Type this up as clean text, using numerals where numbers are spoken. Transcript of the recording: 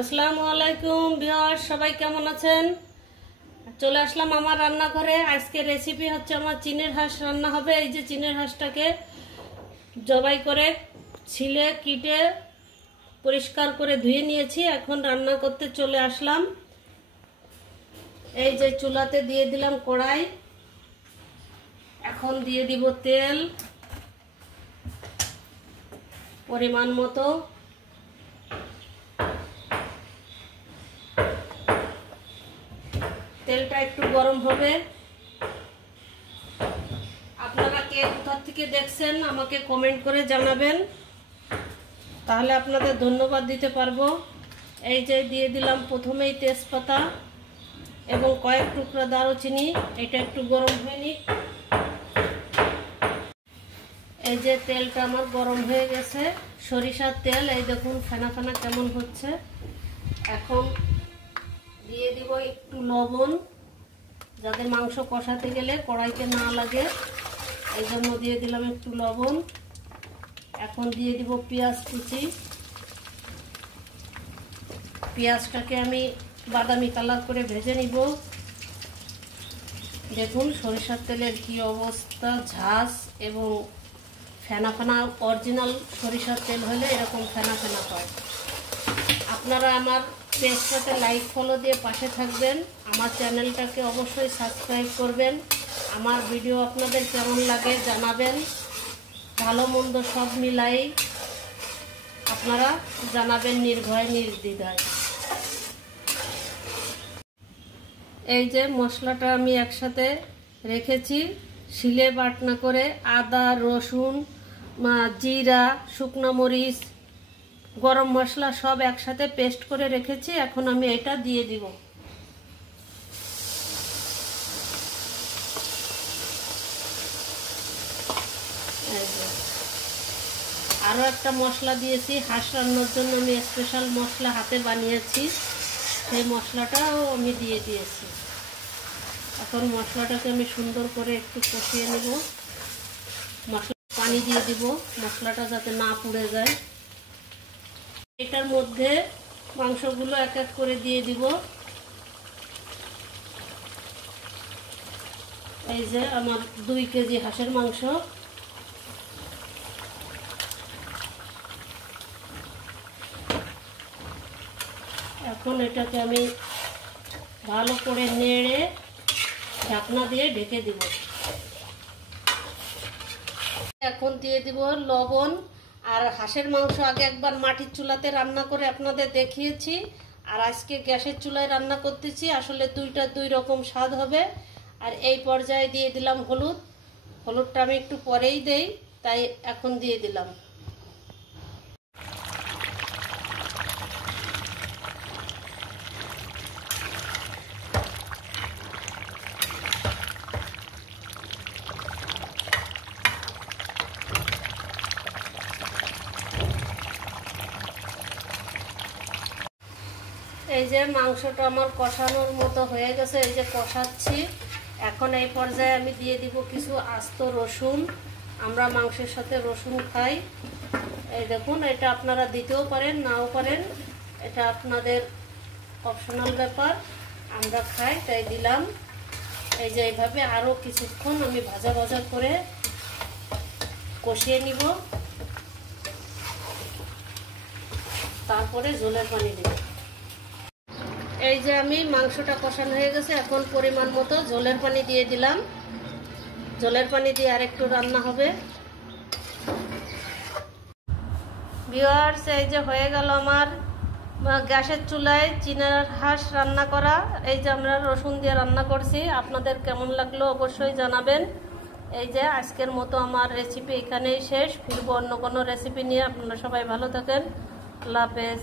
আসসালামু আলাইকুম ভিউয়ার্স, সবাই কেমন আছেন? চলে আসলাম আমার রান্নাঘরে। আজকে রেসিপি হচ্ছে আমার চিনের হাঁস রান্না হবে। এই যে চিনের হাঁসটাকে জবাই করে ছিলে কেটে পরিষ্কার করে ধুয়ে নিয়েছি। এখন রান্না করতে চলে আসলাম। এই যে চুলাতে দিয়ে দিলাম কড়াই। এখন দিয়ে দিব তেল পরিমাণ মতো। তেলটা একটু গরম হবে। আপনারা কে কোথা থেকে দেখছেন আমাকে কমেন্ট করে জানাবেন, তাহলে আপনাদের ধন্যবাদ দিতে পারবো। এই যে দিয়ে দিলাম প্রথমেই তেজপাতা এবং কয়েক টুকরা দারুচিনি। এটা একটু গরম হয়ে নিক। এই যে তেলটা আমার গরম হয়ে গেছে, সরিষার তেল। এই দেখুন ফেনা ফেনা কেমন হচ্ছে। এখন দিয়ে দিব একটু লবণ, যাতে মাংস কষাতে গেলে কড়াইতে না লাগে, এই জন্য দিয়ে দিলাম একটু লবণ। এখন দিয়ে দিব পেঁয়াজ কুচি। পেঁয়াজটাকে আমি বাদামি কালার করে ভেজে নিব। দেখুন সরিষার তেলের কি অবস্থা, ঝাঁজ এবং ফেনা ফেনা। অরিজিনাল সরিষার তেল হলে এরকম ফেনা ফেনা হয়। আপনারা আমার পেজটাতে লাইক ফলো দিয়ে পাশে থাকবেন। আমার চ্যানেলটাকে অবশ্যই সাবস্ক্রাইব করবেন। আমার ভিডিও আপনাদের কেমন লাগে জানাবেন। ভালো মন্দ সব মিলাই আপনারা জানাবেন নির্ভয় নির্দ্বিধায়। এই যে মশলাটা আমি একসাথে রেখেছি শিলে বাটনা করে। আদা, রসুন, জিরা, শুকনো মরিচ, গরম মশলা সব একসাথে পেস্ট করে রেখেছি। এখন আমি এটা দিয়ে দিব। আরো একটা মশলা দিয়েছি হাঁস রান্নার জন্য। আমি স্পেশাল মশলা হাতে বানিয়েছি, সেই মশলাটাও আমি দিয়ে দিয়েছি। এখন মশলাটাকে আমি সুন্দর করে একটু কষিয়ে নেব। মশলা পানি দিয়ে দিব মশলাটা যাতে না পুড়ে যায়। এটার মধ্যে মাংসগুলো এক এক করে দিয়ে দিব। এই যে আমার 2 কেজি হাঁসের মাংস। এখন এটাকে আমি ভালো করে নেড়ে ঢাকনা দিয়ে ঢেকে দিব। এখন দিয়ে দিব লবণ। আর হাঁসের মাংস আগে একবার মাটির চুলাতে রান্না করে আপনাদের দেখিয়েছি, আর আজকে গ্যাসের চুলায় রান্না করতেছি। আসলে দুইটা 2 রকম স্বাদ হবে। আর এই পর্যায়ে দিয়ে দিলাম হলুদ। হলুদটা আমি একটু পরেই দেই, তাই এখন দিয়ে দিলাম। এই যে মাংসটা আমার কষানোর মতো হয়ে গেছে। এই যে কষাচ্ছি। এখন এই পর্যায়ে আমি দিয়ে দিব কিছু আস্ত রসুন। আমরা মাংসের সাথে রসুন খাই। এই দেখুন, এটা আপনারা দিতেও পারেন, নাও পারেন, এটা আপনাদের অপশনাল ব্যাপার। আমরা খাই তাই দিলাম। এই যে এইভাবে আরও কিছুক্ষণ আমি ভাজা ভাজা করে কষিয়ে নিব। তারপরে ঝোলের পানি দেব। এই যে আমি মাংসটা কষানো হয়ে গেছে। এখন পরিমাণ মতো ঝোলের পানি দিয়ে দিলাম। ঝোলের পানি দিয়ে আরেকটু রান্না হবে। ভিউয়ার্স, এই যে হয়ে গেল আমার গ্যাসের চুলায় চিনার হাঁস রান্না করা। এই যে আমরা রসুন দিয়ে রান্না করছি। আপনাদের কেমন লাগলো অবশ্যই জানাবেন। এই যে আজকের মতো আমার রেসিপি এখানেই শেষ। ফিরবো অন্য কোনো রেসিপি নিয়ে। আপনারা সবাই ভালো থাকেন। আল্লাহ হাফেজ।